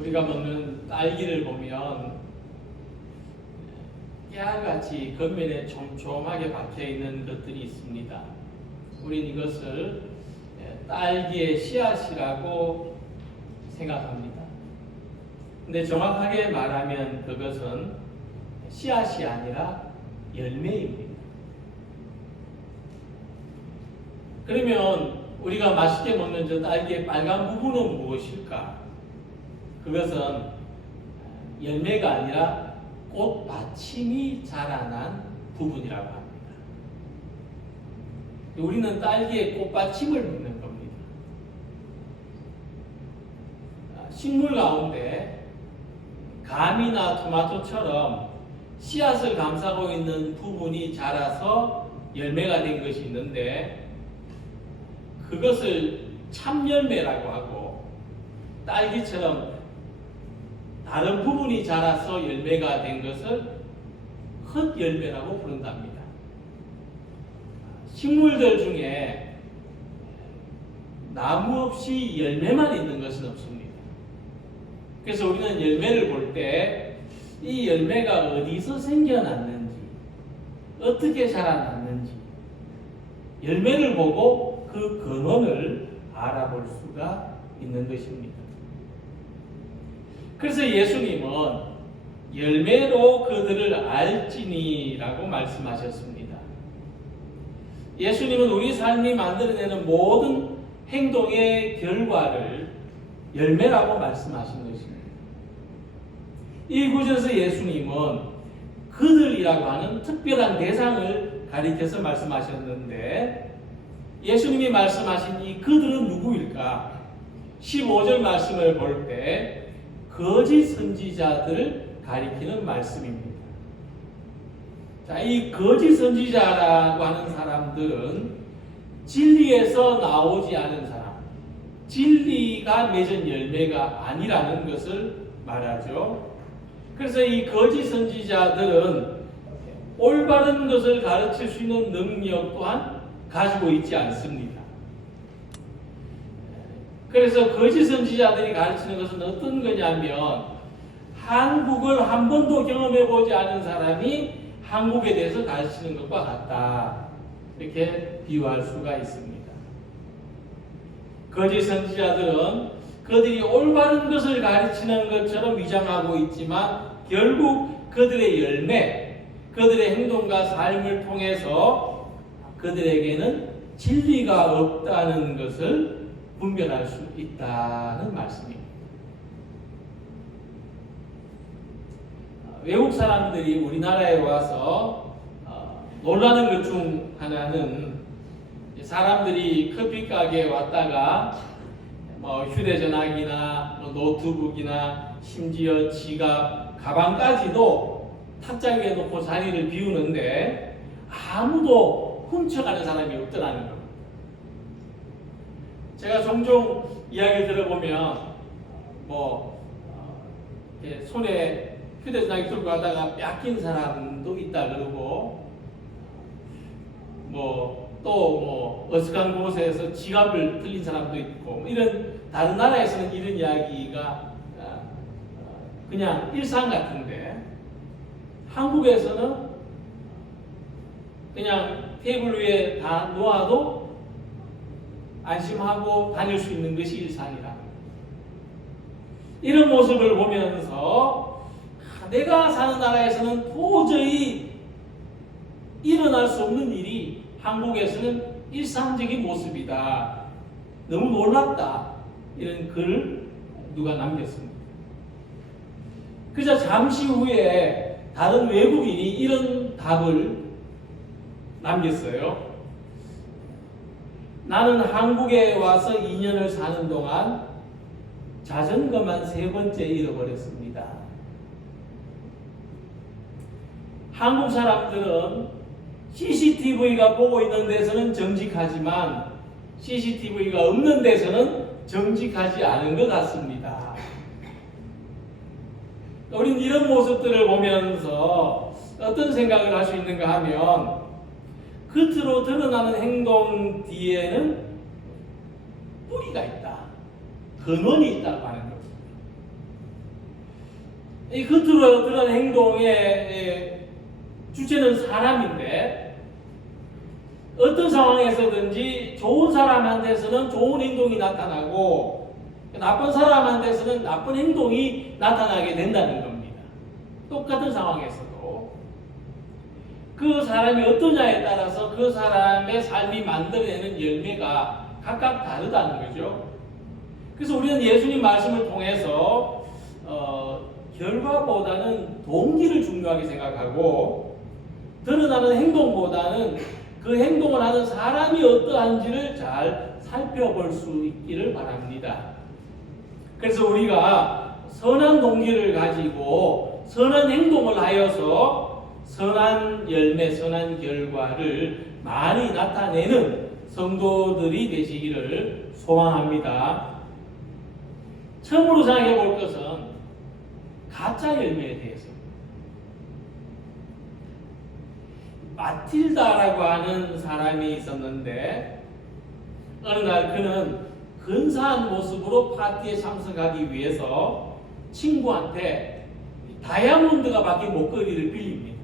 우리가 먹는 딸기를 보면 깨알같이 겉면에 촘촘하게 박혀있는 것들이 있습니다. 우린 이것을 딸기의 씨앗이라고 생각합니다. 근데 정확하게 말하면 그것은 씨앗이 아니라 열매입니다. 그러면 우리가 맛있게 먹는 저 딸기의 빨간 부분은 무엇일까? 그것은 열매가 아니라 꽃받침이 자라난 부분이라고 합니다. 우리는 딸기의 꽃받침을 먹는 겁니다. 식물 가운데 감이나 토마토처럼 씨앗을 감싸고 있는 부분이 자라서 열매가 된 것이 있는데 그것을 참열매라고 하고, 딸기처럼 다른 부분이 자라서 열매가 된 것을 헛열매라고 부른답니다. 식물들 중에 나무 없이 열매만 있는 것은 없습니다. 그래서 우리는 열매를 볼 때 이 열매가 어디서 생겨났는지, 어떻게 자라났는지 열매를 보고 그 근원을 알아볼 수가 있는 것입니다. 그래서 예수님은 열매로 그들을 알지니라고 말씀하셨습니다. 예수님은 우리 삶이 만들어내는 모든 행동의 결과를 열매라고 말씀하신 것입니다. 이 구절에서 예수님은 그들이라고 하는 특별한 대상을 가리켜서 말씀하셨는데, 예수님이 말씀하신 이 그들은 누구일까? 15절 말씀을 볼 때 거짓 선지자들을 가리키는 말씀입니다. 자, 이 거짓 선지자라고 하는 사람들은 진리에서 나오지 않은 사람, 진리가 맺은 열매가 아니라는 것을 말하죠. 그래서 이 거짓 선지자들은 올바른 것을 가르칠 수 있는 능력 또한 가지고 있지 않습니다. 그래서 거짓 선지자들이 가르치는 것은 어떤 거냐면, 한국을 한 번도 경험해 보지 않은 사람이 한국에 대해서 가르치는 것과 같다, 이렇게 비유할 수가 있습니다. 거짓 선지자들은 그들이 올바른 것을 가르치는 것처럼 위장하고 있지만 결국 그들의 열매, 그들의 행동과 삶을 통해서 그들에게는 진리가 없다는 것을 분별할 수 있다는 말씀입니다. 외국 사람들이 우리나라에 와서 놀라는 것 중 하나는, 사람들이 커피 가게에 왔다가 휴대전화기나 노트북이나 심지어 지갑, 가방까지도 탁자위에 놓고 자리를 비우는데 아무도 훔쳐가는 사람이 없더라는 겁니다. 제가 종종 이야기를 들어보면 손에 휴대전화기 들고 가다가 뺏긴 사람도 있다 그러고, 또 어색한 곳에서 지갑을 들린 사람도 있고, 이런 다른 나라에서는 이런 이야기가 그냥 일상 같은데, 한국에서는 그냥 테이블 위에 다 놓아도 안심하고 다닐 수 있는 것이 일상이라. 이런 모습을 보면서 내가 사는 나라에서는 도저히 일어날 수 없는 일이 한국에서는 일상적인 모습이다, 너무 놀랍다, 이런 글을 누가 남겼습니다. 그래서 잠시 후에 다른 외국인이 이런 답을 남겼어요. 나는 한국에 와서 2년을 사는 동안 자전거만 3번째 잃어버렸습니다. 한국 사람들은 CCTV가 보고 있는 데서는 정직하지만 CCTV가 없는 데서는 정직하지 않은 것 같습니다. 우리는 이런 모습들을 보면서 어떤 생각을 할 수 있는가 하면, 겉으로 드러나는 행동 뒤에는 뿌리가 있다, 근원이 있다고 하는 겁니다. 이 겉으로 드러난 행동의 주체는 사람인데 어떤 상황에서든지 좋은 사람한테서는 좋은 행동이 나타나고 나쁜 사람한테서는 나쁜 행동이 나타나게 된다는 겁니다. 똑같은 상황에서도 그 사람이 어떠냐에 따라서 그 사람의 삶이 만들어내는 열매가 각각 다르다는 거죠. 그래서 우리는 예수님 말씀을 통해서 결과보다는 동기를 중요하게 생각하고 드러나는 행동보다는 그 행동을 하는 사람이 어떠한지를 잘 살펴볼 수 있기를 바랍니다. 그래서 우리가 선한 동기를 가지고 선한 행동을 하여서 선한 열매, 선한 결과를 많이 나타내는 성도들이 되시기를 소망합니다. 처음으로 생각해 볼 것은 가짜 열매에 대해서. 마틸다라고 하는 사람이 있었는데 어느 날 그는 근사한 모습으로 파티에 참석하기 위해서 친구한테 다이아몬드가 박힌 목걸이를 빌립니다.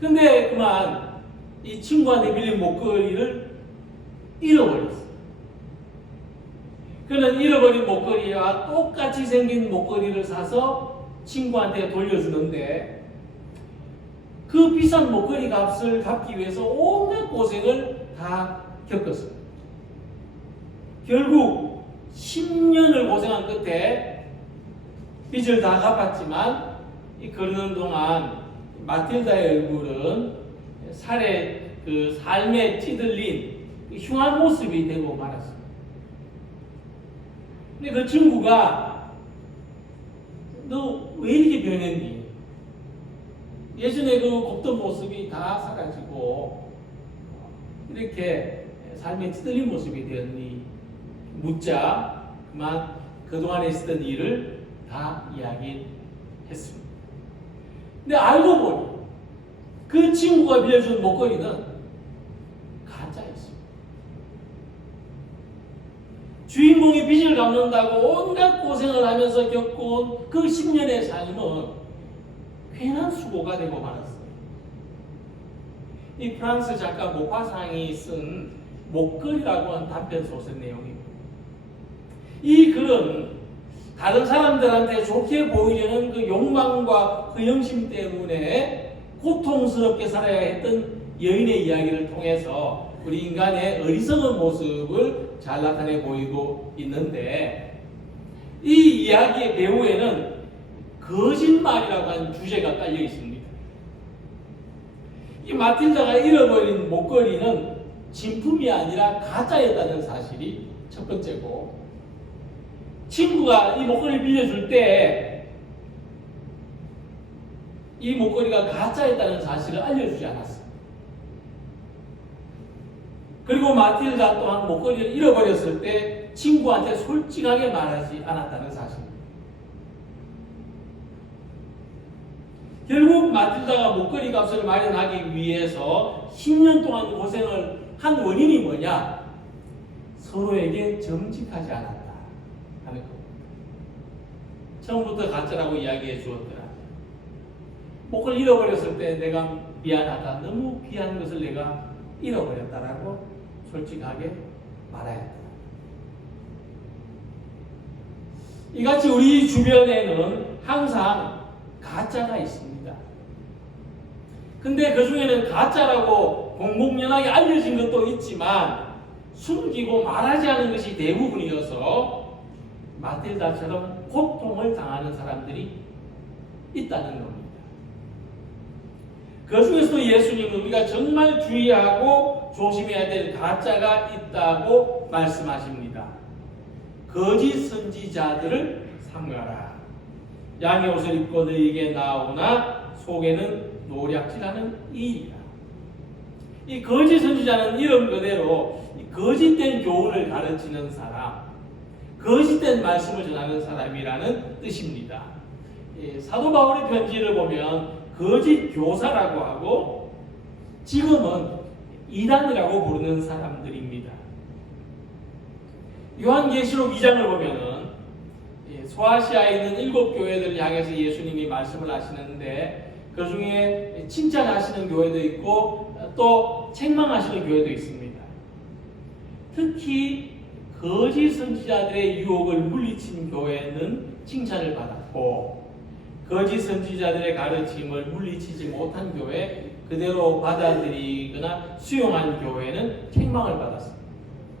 근데 그만 이 친구한테 빌린 목걸이를 잃어버렸어요. 그는 잃어버린 목걸이와 똑같이 생긴 목걸이를 사서 친구한테 돌려주는데 그 비싼 목걸이 값을 갚기 위해서 온갖 고생을 다 겪었어요. 결국 10년을 고생한 끝에 빚을 다 갚았지만 이 그러는 동안 마틸다의 얼굴은 그 삶에 찌들린 흉한 모습이 되고 말았어요. 근데 그 친구가 너 왜 이렇게 변했니? 예전에 그 곱던 모습이 다 사라지고 이렇게 삶에 찌들린 모습이 되었니? 묻자 그만 그동안에 있었던 일을 다 이야기했습니다. 근데 알고 보니 그 친구가 빌려준 목걸이는 가짜였습니다. 주인공이 빚을 갚는다고 온갖 고생을 하면서 겪어온 그 10년의 삶은 괜한 수고가 되고 말았어요. 이 프랑스 작가 모파상이 쓴 목걸이라고 하는 단편 소설 내용입니다. 이 글은 다른 사람들한테 좋게 보이려는 그 욕망과 그 영심 때문에 고통스럽게 살아야 했던 여인의 이야기를 통해서 우리 인간의 어리석은 모습을 잘 나타내 보이고 있는데 이 이야기의 배후에는 거짓말이라고 하는 주제가 깔려 있습니다. 이 마틸다가 잃어버린 목걸이는 진품이 아니라 가짜였다는 사실이 첫 번째고 친구가 이 목걸이를 빌려줄 때 이 목걸이가 가짜였다는 사실을 알려주지 않았어요. 그리고 마틸다 또한 목걸이를 잃어버렸을 때 친구한테 솔직하게 말하지 않았다는 사실입니다. 결국 마틸다가 목걸이 값을 마련하기 위해서 10년 동안 고생을 한 원인이 뭐냐? 서로에게 정직하지 않았다 하는 겁니다. 처음부터 가짜라고 이야기해 주었더라. 목걸이 잃어버렸을 때 내가 미안하다. 너무 귀한 것을 내가 잃어버렸다라고 솔직하게 말해야 한다. 이같이 우리 주변에는 항상 가짜가 있습니다. 근데 그 중에는 가짜라고 공공연하게 알려진 것도 있지만 숨기고 말하지 않은 것이 대부분이어서 마틸다처럼 고통을 당하는 사람들이 있다는 겁니다. 그 중에서도 예수님은 우리가 정말 주의하고 조심해야 될 가짜가 있다고 말씀하십니다. 거짓 선지자들을 삼가라. 양의 옷을 입고 너희에게 나오나 속에는 노략질하는 이이라. 이 거짓 선지자는 이름 그대로 거짓된 교훈을 가르치는 사람, 거짓된 말씀을 전하는 사람이라는 뜻입니다. 사도 바울의 편지를 보면 거짓 교사라고 하고 지금은 이단이라고 부르는 사람들입니다. 요한계시록 2장을 보면은 소아시아에 있는 7교회들을 향해서 예수님이 말씀을 하시는데 그 중에 칭찬하시는 교회도 있고 또 책망하시는 교회도 있습니다. 특히 거짓 선지자들의 유혹을 물리친 교회는 칭찬을 받았고 거짓 선지자들의 가르침을 물리치지 못한 교회, 그대로 받아들이거나 수용한 교회는 책망을 받았습니다.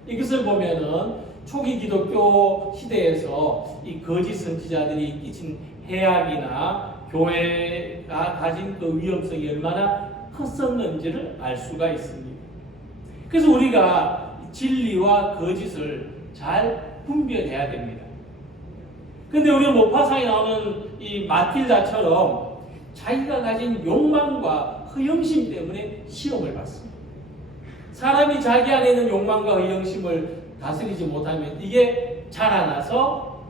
이것을 보면은 초기 기독교 시대에서 이 거짓 선지자들이 끼친 해악이나 교회가 가진 그 위험성이 얼마나 컸었는지를 알 수가 있습니다. 그래서 우리가 진리와 거짓을 잘 분별해야 됩니다. 근데 우리 모파상에 나오는 이 마틸다처럼 자기가 가진 욕망과 허영심 때문에 시험을 받습니다. 사람이 자기 안에 있는 욕망과 허영심을 다스리지 못하면 이게 자라나서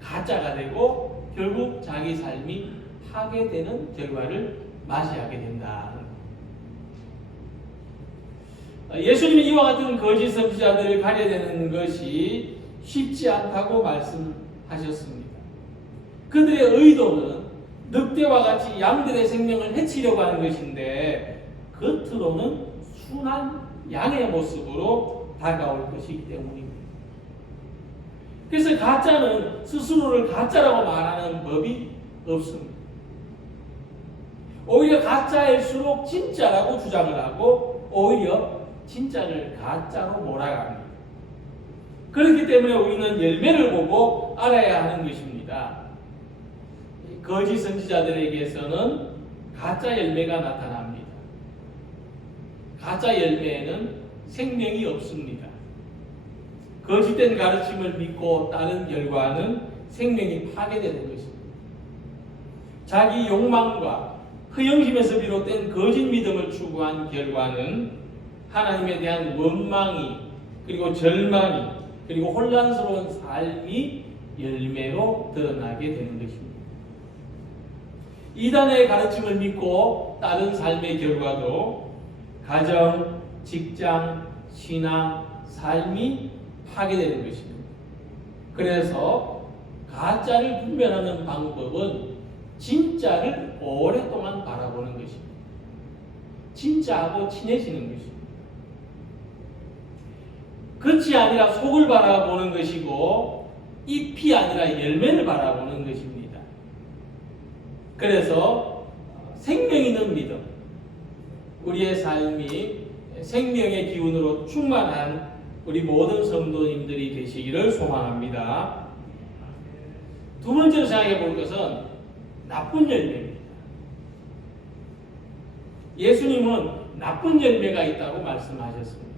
가짜가 되고 결국 자기 삶이 파괴되는 결과를 맞이하게 된다. 예수님이 이와 같은 거짓 선지자들을 가려내는 것이 쉽지 않다고 말씀하셨습니다. 그들의 의도는 늑대와 같이 양들의 생명을 해치려고 하는 것인데 겉으로는 순한 양의 모습으로 다가올 것이기 때문입니다. 그래서 가짜는 스스로를 가짜라고 말하는 법이 없습니다. 오히려 가짜일수록 진짜라고 주장을 하고 오히려 진짜를 가짜로 몰아갑니다. 그렇기 때문에 우리는 열매를 보고 알아야 하는 것입니다. 거짓 선지자들에게서는 가짜 열매가 나타납니다. 가짜 열매에는 생명이 없습니다. 거짓된 가르침을 믿고 따른 결과는 생명이 파괴되는 것입니다. 자기 욕망과 허영심에서 비롯된 거짓 믿음을 추구한 결과는 하나님에 대한 원망이 그리고 절망이 그리고 혼란스러운 삶이 열매로 드러나게 되는 것입니다. 이단의 가르침을 믿고 따른 삶의 결과도 가정, 직장, 신앙, 삶이 파괴되는 것입니다. 그래서 가짜를 분별하는 방법은 진짜를 오랫동안 바라보는 것입니다. 진짜하고 친해지는 것입니다. 겉이 아니라 속을 바라보는 것이고 잎이 아니라 열매를 바라보는 것입니다. 그래서 생명 있는 믿음, 우리의 삶이 생명의 기운으로 충만한 우리 모든 성도님들이 되시기를 소망합니다. 두 번째로 생각해 볼 것은 나쁜 열매입니다. 예수님은 나쁜 열매가 있다고 말씀하셨습니다.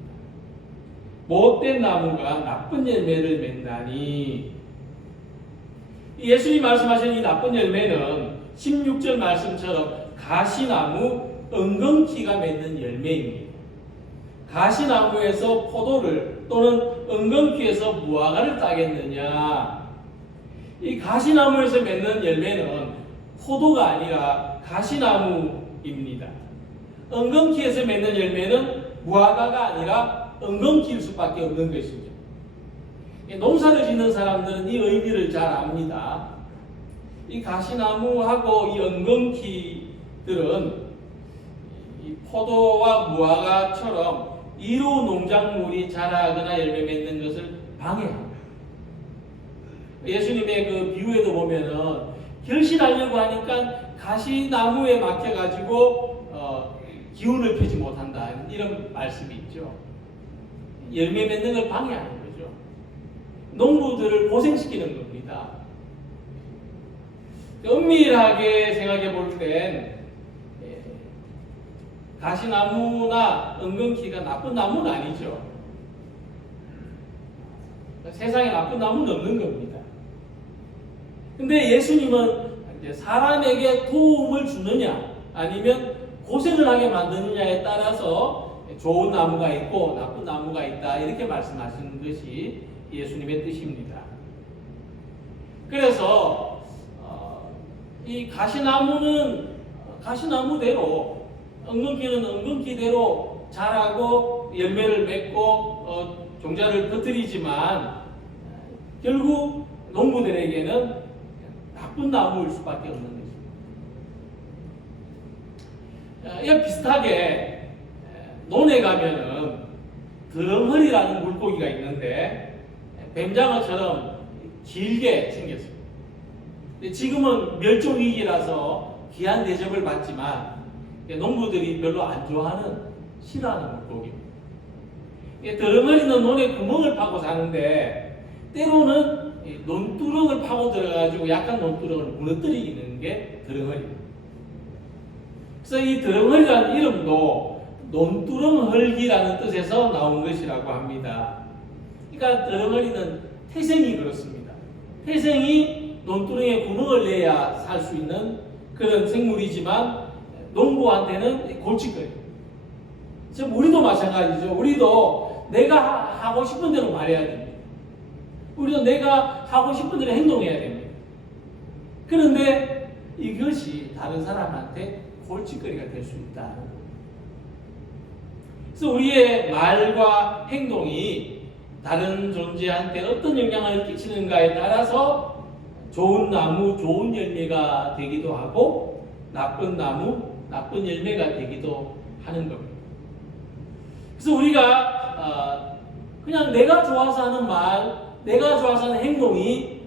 못된 나무가 나쁜 열매를 맺나니, 예수님 말씀하신 이 나쁜 열매는 16절 말씀처럼 가시나무, 은근키가 맺는 열매입니다. 가시나무에서 포도를 또는 은근키에서 무화과를 따겠느냐? 이 가시나무에서 맺는 열매는 포도가 아니라 가시나무입니다. 은근키에서 맺는 열매는 무화과가 아니라 은근키일 수밖에 없는 것이죠. 농사를 짓는 사람들은 이 의미를 잘 압니다. 이 가시나무하고 이 은근키들은 이 포도와 무화과처럼 이루 농작물이 자라거나 열매 맺는 것을 방해합니다. 예수님의 그 비유에도 보면은 결실하려고 하니까 가시나무에 막혀가지고 기운을 펴지 못한다, 이런 말씀이 있죠. 열매 맺는 걸 방해하는 거죠. 농부들을 고생시키는 겁니다. 엄밀하게 생각해 볼 땐 가시나무나 은근키가 나쁜 나무는 아니죠. 세상에 나쁜 나무는 없는 겁니다. 근데 예수님은 이제 사람에게 도움을 주느냐 아니면 고생을 하게 만드느냐에 따라서 좋은 나무가 있고 나쁜 나무가 있다, 이렇게 말씀하시는 것이 예수님의 뜻입니다. 그래서 이 가시나무는 가시나무대로, 은근키는 은근키대로 자라고 열매를 맺고 종자를 퍼뜨리지만 결국 농부들에게는 나쁜 나무일 수밖에 없는 것입니다. 이와 비슷하게 논에 가면은 드렁허리라는 물고기가 있는데 뱀장어처럼 길게 생겼습니다. 근데 지금은 멸종 위기라서 귀한 대접을 받지만 농부들이 별로 안 좋아하는 싫어하는 물고기입니다. 드렁허리는 논에 구멍을 파고 사는데 때로는 논두렁을 파고 들어가지고 약한 논두렁을 무너뜨리는 게 드렁허리입니다. 그래서 이 드렁허리라는 이름도 논두렁헐기라는 뜻에서 나온 것이라고 합니다. 그러니까 드렁허리는 태생이 그렇습니다. 태생이 논두렁에 구멍을 내야 살 수 있는 그런 생물이지만 농부한테는 골칫거리. 지금 우리도 마찬가지죠. 우리도 내가 하고 싶은 대로 말해야 됩니다. 우리도 내가 하고 싶은 대로 행동해야 됩니다. 그런데 이것이 다른 사람한테 골칫거리가 될 수 있다. 그래서 우리의 말과 행동이 다른 존재한테 어떤 영향을 끼치는가에 따라서 좋은 나무, 좋은 열매가 되기도 하고 나쁜 나무, 나쁜 열매가 되기도 하는 겁니다. 그래서 우리가 그냥 내가 좋아서 하는 말, 내가 좋아서 하는 행동이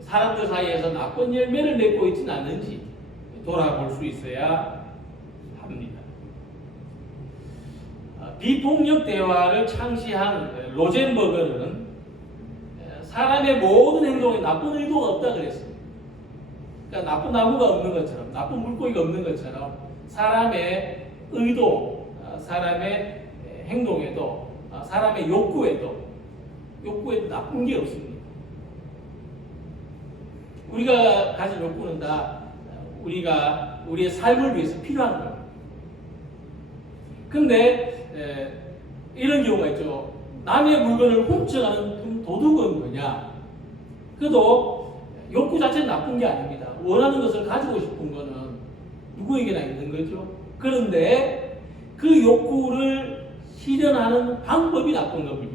사람들 사이에서 나쁜 열매를 맺고 있지는 않는지 돌아볼 수 있어야 합니다. 비폭력 대화를 창시한 로젠버그는 사람의 모든 행동에 나쁜 의도가 없다 그랬습니다. 그러니까 나쁜 나무가 없는 것처럼, 나쁜 물고기가 없는 것처럼 사람의 의도, 사람의 행동에도, 사람의 욕구에도 나쁜 게 없습니다. 우리가 가진 욕구는 다 우리의 삶을 위해서 필요한 겁니다. 근데 이런 경우가 있죠. 남의 물건을 훔쳐가는 도둑은 뭐냐? 그도 욕구 자체는 나쁜 게 아닙니다. 원하는 것을 가지고 싶은 거는 누구에게나 있는 거죠. 그런데 그 욕구를 실현하는 방법이 나쁜 겁니다.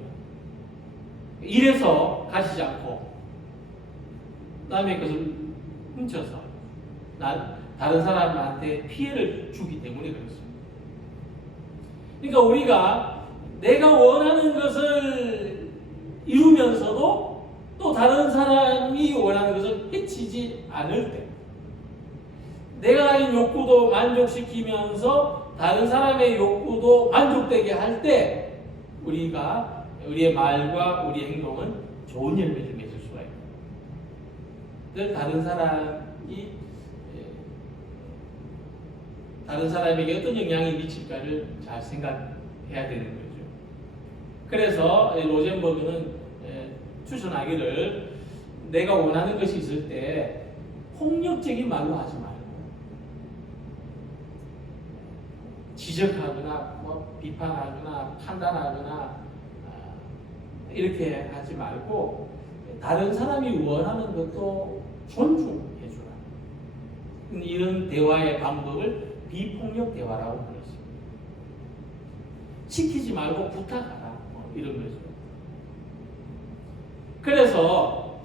이래서 가지지 않고 남의 것을 훔쳐서 다른 사람한테 피해를 주기 때문에 그렇습니다. 그러니까 우리가 내가 원하는 것을 이루면서도 또 다른 사람이 원하는 것을 해치지 않을 때, 내가 가진 욕구도 만족시키면서 다른 사람의 욕구도 만족되게 할 때 우리의 말과 우리의 행동은 좋은 열매를 맺을 수가 있다. 늘 다른 사람에게 어떤 영향이 미칠까를 잘 생각해야 되는 거죠. 그래서 로젠버그는 추천하기를 내가 원하는 것이 있을 때 폭력적인 말로 하지 말고 지적하거나 비판하거나 판단하거나 이렇게 하지 말고 다른 사람이 원하는 것도 존중해주라. 이런 대화의 방법을 비폭력 대화라고 불렀습니다. 시키지 말고 부탁하라. 이런 거죠. 그래서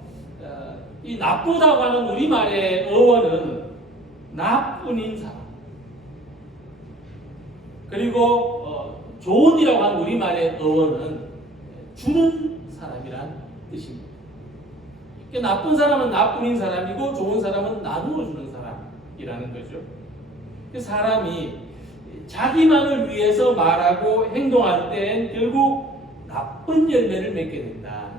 이 나쁘다고 하는 우리말의 어원은 나뿐인 사람, 그리고 좋은이라고 하는 우리말의 어원은 주는 사람이란 뜻입니다. 그러니까 나쁜 사람은 나뿐인 사람이고 좋은 사람은 나누어 주는 사람이라는 거죠. 사람이 자기만을 위해서 말하고 행동할 땐 결국 나쁜 열매를 맺게 된다.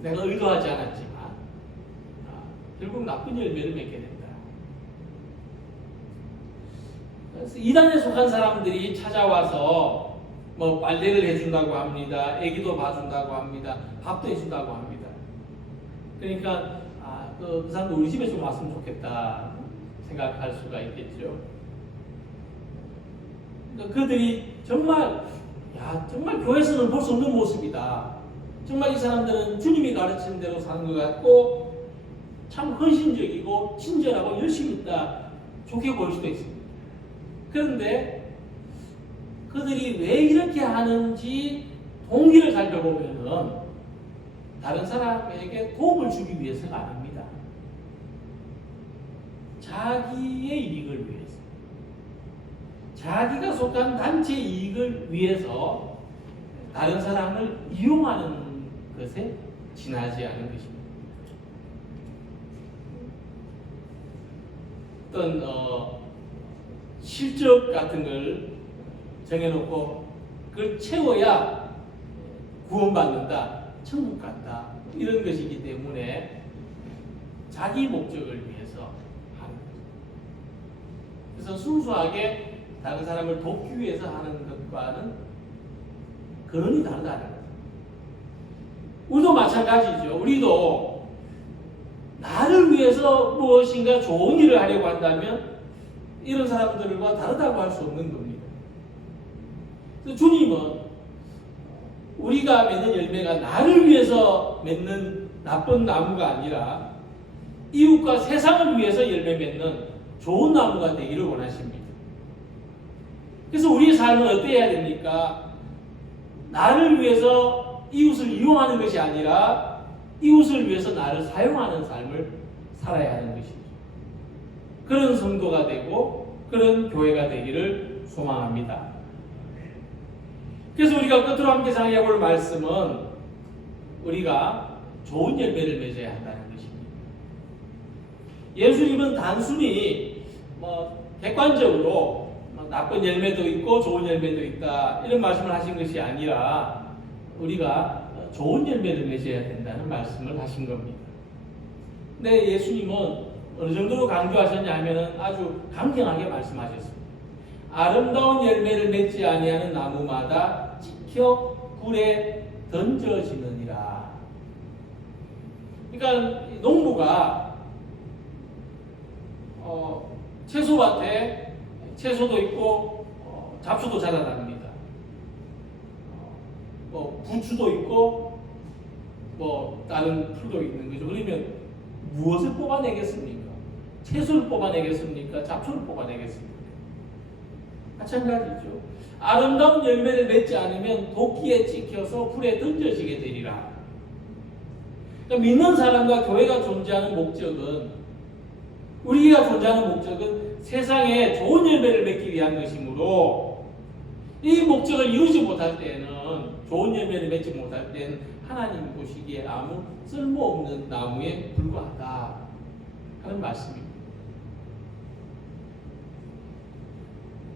내가 의도하지 않았지만 결국 나쁜 열매를 맺게 된다. 그래서 이단에 속한 사람들이 찾아와서 빨래를 해준다고 합니다. 애기도 봐준다고 합니다. 밥도 해준다고 합니다. 그러니까 그 사람도 우리 집에 좀 왔으면 좋겠다 생각할 수가 있겠죠. 그들이 정말 교회에서는 볼 수 없는 모습이다. 정말 이 사람들은 주님이 가르치는 대로 사는 것 같고 참 헌신적이고 친절하고 열심히 있다. 좋게 보일 수도 있습니다. 그런데 그들이 왜 이렇게 하는지 동기를 살펴보면은 다른 사람에게 도움을 주기 위해서가 아닙니다. 자기의 이익을 위해서, 자기가 속한 단체 이익을 위해서 다른 사람을 이용하는 것에 지나지 않은 것입니다. 어떤 실적 같은 걸 정해놓고 그걸 채워야 구원받는다, 천국 간다, 이런 것이기 때문에 자기 목적을 위해서 하는 거죠. 그래서 순수하게 다른 사람을 돕기 위해서 하는 것과는 근원이 다르다는 거죠. 우리도 마찬가지죠. 우리도 나를 위해서 무엇인가 좋은 일을 하려고 한다면 이런 사람들과 다르다고 할 수 없는 겁니다. 그래서 주님은 우리가 맺는 열매가 나를 위해서 맺는 나쁜 나무가 아니라 이웃과 세상을 위해서 열매 맺는 좋은 나무가 되기를 원하십니다. 그래서 우리의 삶은 어때야 됩니까? 나를 위해서 이웃을 이용하는 것이 아니라 이웃을 위해서 나를 사용하는 삶을 살아야 하는 것이죠. 그런 성도가 되고 그런 교회가 되기를 소망합니다. 그래서 우리가 끝으로 함께 상의해 볼 말씀은 우리가 좋은 열매를 맺어야 한다는 것입니다. 예수님은 단순히 객관적으로 나쁜 열매도 있고 좋은 열매도 있다 이런 말씀을 하신 것이 아니라 우리가 좋은 열매를 맺어야 된다는 말씀을 하신 겁니다. 근데 예수님은 어느 정도로 강조하셨냐 하면 아주 강경하게 말씀하셨습니다. 아름다운 열매를 맺지 아니하는 나무마다 찍혀 불에 던져지느니라. 그러니까 농부가 채소밭에 채소도 있고 잡초도 자라납니다. 부추도 있고 다른 풀도 있는 거죠. 그러면 무엇을 뽑아내겠습니까? 채소를 뽑아내겠습니까? 잡초를 뽑아내겠습니까? 마찬가지죠. 아름다운 열매를 맺지 않으면 도끼에 찍혀서 불에 던져지게 되리라. 그러니까 믿는 사람과 교회가 존재하는 목적은, 우리가 존재하는 목적은 세상에 좋은 열매를 맺기 위한 것이므로 이 목적을 이루지 못할 때는, 좋은 열매를 맺지 못할 때는 하나님 보시기에 아무 쓸모없는 나무에 불과하다 하는 말씀입니다.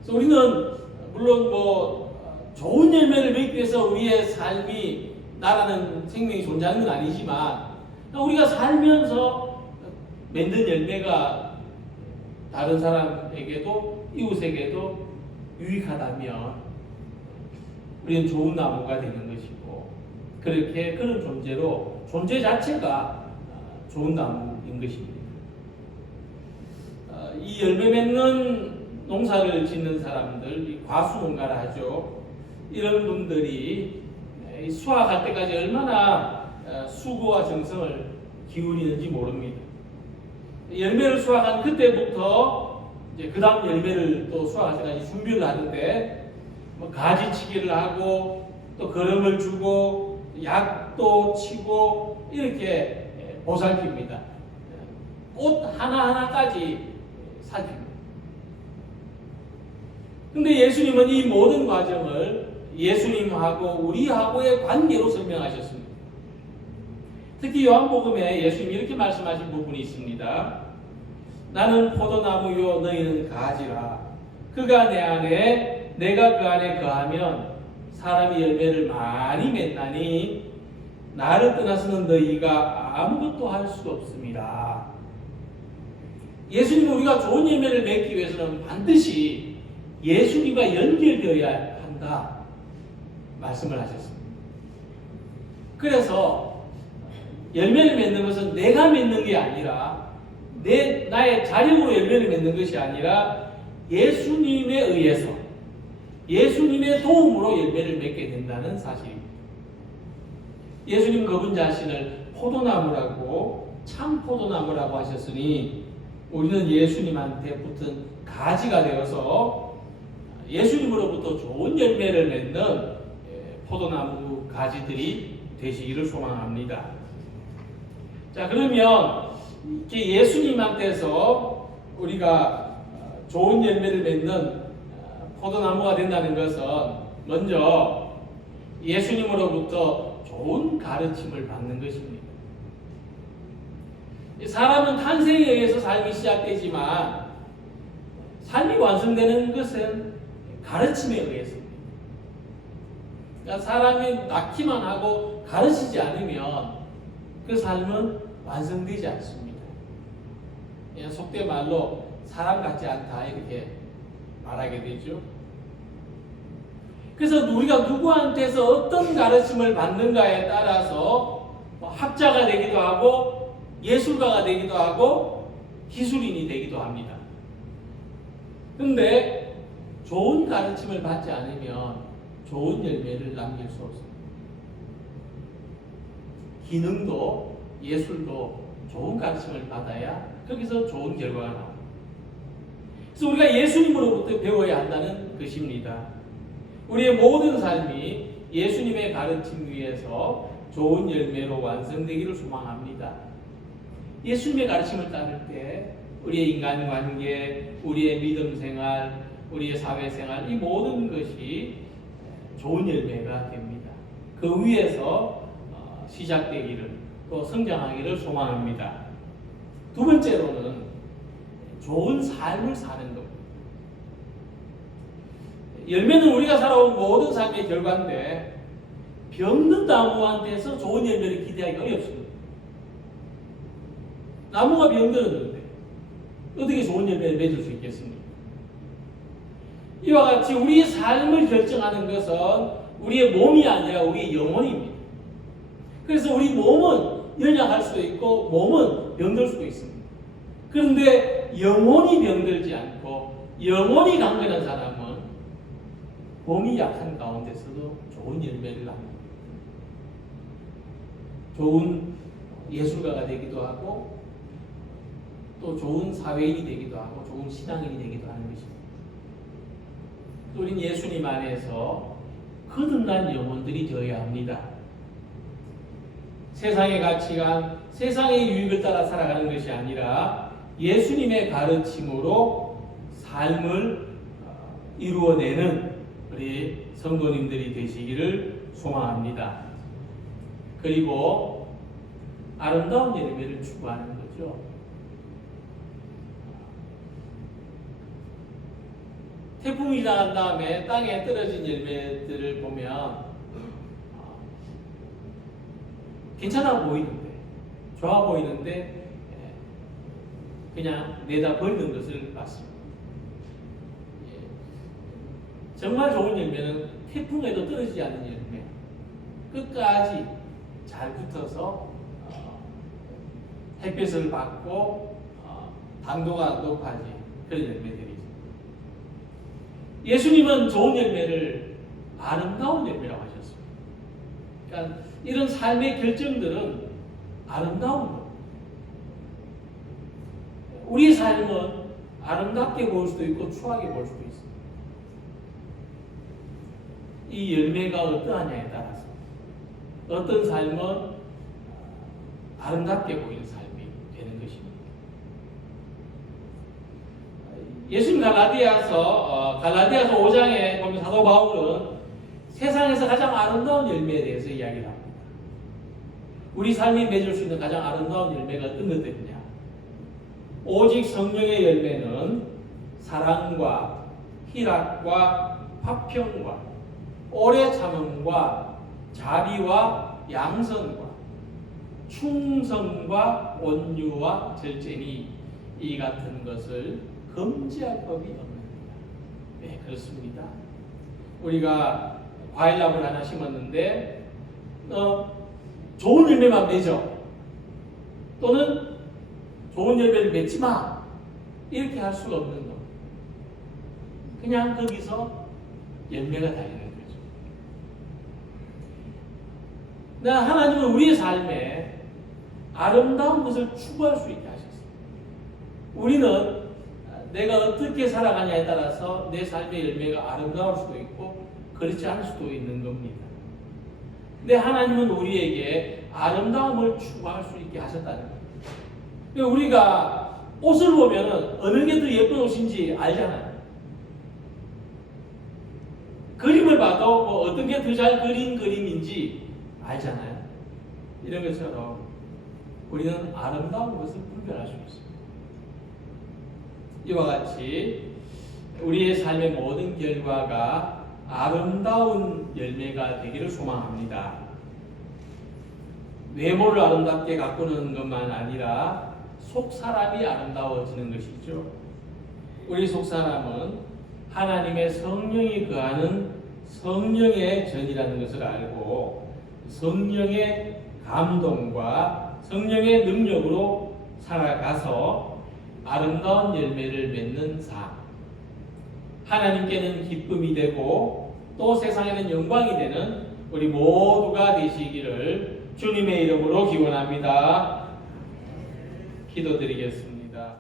그래서 우리는 물론 좋은 열매를 맺기 위해서 우리의 삶이, 나라는 생명이 존재하는 건 아니지만 우리가 살면서 맺는 열매가 다른 사람에게도 이웃에게도 유익하다면 우리는 좋은 나무가 되는 것이고, 그렇게 그런 존재로 존재 자체가 좋은 나무인 것입니다. 이 열매 맺는 농사를 짓는 사람들, 이 과수농가라 하죠. 이런 분들이 수확할 때까지 얼마나 수고와 정성을 기울이는지 모릅니다. 열매를 수확한 그때부터 이제 그 다음 열매를 또 수확할 때까지 준비를 하는데, 가지치기를 하고 또 거름을 주고 약도 치고 이렇게 보살핍니다. 꽃 하나하나까지 살핍니다. 근데 예수님은 이 모든 과정을 예수님하고 우리하고의 관계로 설명하셨습니다. 특히 요한복음에 예수님이 이렇게 말씀하신 부분이 있습니다. 나는 포도나무요 너희는 가지라. 그가 내 안에 내가 그 안에 거하면 사람이 열매를 많이 맺나니 나를 떠나서는 너희가 아무것도 할 수 없습니다. 예수님은 우리가 좋은 열매를 맺기 위해서는 반드시 예수님과 연결되어야 한다 말씀을 하셨습니다. 그래서 열매를 맺는 것은 내가 맺는 게 아니라 나의 자력으로 열매를 맺는 것이 아니라 예수님에 의해서, 예수님의 도움으로 열매를 맺게 된다는 사실입니다. 예수님 그분 자신을 포도나무라고, 참 포도나무라고 하셨으니 우리는 예수님한테 붙은 가지가 되어서 예수님으로부터 좋은 열매를 맺는 포도나무 가지들이 되시기를 소망합니다. 자, 그러면 이렇게 예수님한테서 우리가 좋은 열매를 맺는 포도나무가 된다는 것은 먼저 예수님으로부터 좋은 가르침을 받는 것입니다. 사람은 탄생에 의해서 삶이 시작되지만 삶이 완성되는 것은 가르침에 의해서입니다. 그러니까 사람이 낳기만 하고 가르치지 않으면 그 삶은 완성되지 않습니다. 그냥 속된 말로 사람 같지 않다 이렇게 말하게 되죠. 그래서 우리가 누구한테서 어떤 가르침을 받는가에 따라서 학자가 되기도 하고 예술가가 되기도 하고 기술인이 되기도 합니다. 그런데 좋은 가르침을 받지 않으면 좋은 열매를 남길 수 없습니다. 기능도 예술도 좋은 가르침을 받아야 거기서 좋은 결과가 나옵니다. 그래서 우리가 예수님으로부터 배워야 한다는 것입니다. 우리의 모든 삶이 예수님의 가르침 위에서 좋은 열매로 완성되기를 소망합니다. 예수님의 가르침을 따를 때 우리의 인간관계, 우리의 믿음 생활, 우리의 사회생활 이 모든 것이 좋은 열매가 됩니다. 그 위에서 시작되기를 또 성장하기를 소망합니다. 두 번째로는 좋은 삶을 사는 겁니다. 열매는 우리가 살아온 모든 삶의 결과인데 병든 나무한테서 좋은 열매를 기대하기가 어렵습니다. 나무가 병들었는데 어떻게 좋은 열매를 맺을 수 있겠습니까? 이와 같이 우리의 삶을 결정하는 것은 우리의 몸이 아니라 우리의 영혼입니다. 그래서 우리 몸은 연약할 수도 있고 몸은 병들 수도 있습니다. 그런데 영혼이 병들지 않고 영혼이 강건한 사람은 몸이 약한 가운데서도 좋은 열매를 납니다. 좋은 예술가가 되기도 하고 또 좋은 사회인이 되기도 하고 좋은 신앙인이 되기도 하는 것입니다. 또 우리는 예수님 안에서 거듭난 영혼들이 되어야 합니다. 세상의 가치관, 세상의 유익을 따라 살아가는 것이 아니라 예수님의 가르침으로 삶을 이루어내는 우리 성도님들이 되시기를 소망합니다. 그리고 아름다운 열매를 추구하는 거죠. 태풍이 지나간 다음에 땅에 떨어진 열매들을 보면 괜찮아 보이는데, 좋아 보이는데 그냥 내다 버리는 것을 봤습니다. 정말 좋은 열매는 태풍에도 떨어지지 않는 열매, 끝까지 잘 붙어서 햇빛을 받고 당도가 높아진 그런 열매들이죠. 예수님은 좋은 열매를 아름다운 열매라고 하셨습니다. 그러니까 이런 삶의 결정들은 아름다운 것. 우리 삶은 아름답게 볼 수도 있고 추하게 볼 수도 있습니다. 이 열매가 어떠하냐에 따라서 어떤 삶은 아름답게 보이는 삶이 되는 것입니다. 예수님 갈라디아서 5장에 보면 사도 바울은 세상에서 가장 아름다운 열매에 대해서 이야기를 합니다. 우리 삶이 맺을 수 있는 가장 아름다운 열매가 어떤 것들이냐? 오직 성령의 열매는 사랑과 희락과 화평과 오래 참음과 자비와 양선과 충성과 온유와 절제니 이 같은 것을 금지할 법이 없느니라. 네, 그렇습니다. 우리가 과일나무를 하나 심었는데 좋은 열매만 맺어 또는 좋은 열매를 맺지 마 이렇게 할 수가 없는 겁니다. 그냥 거기서 열매가 달리는 거죠. 하나님은 우리의 삶에 아름다운 것을 추구할 수 있게 하셨어요. 우리는 내가 어떻게 살아가냐에 따라서 내 삶의 열매가 아름다울 수도 있고 그렇지 않을 수도 있는 겁니다. 근데 하나님은 우리에게 아름다움을 추구할 수 있게 하셨다는 거예요. 그러니까 우리가 옷을 보면 어느 게 더 예쁜 옷인지 알잖아요. 그림을 봐도 뭐 어떤 게 더 잘 그린 그림인지 알잖아요. 이런 것처럼 우리는 아름다운 것을 분별할 수 있습니다. 이와 같이 우리의 삶의 모든 결과가 아름다운 열매가 되기를 소망합니다. 외모를 아름답게 가꾸는 것만 아니라 속 사람이 아름다워지는 것이죠. 우리 속 사람은 하나님의 성령이 거하는 성령의 전이라는 것을 알고 성령의 감동과 성령의 능력으로 살아가서 아름다운 열매를 맺는 삶, 하나님께는 기쁨이 되고 또 세상에는 영광이 되는 우리 모두가 되시기를 주님의 이름으로 기원합니다. 기도드리겠습니다.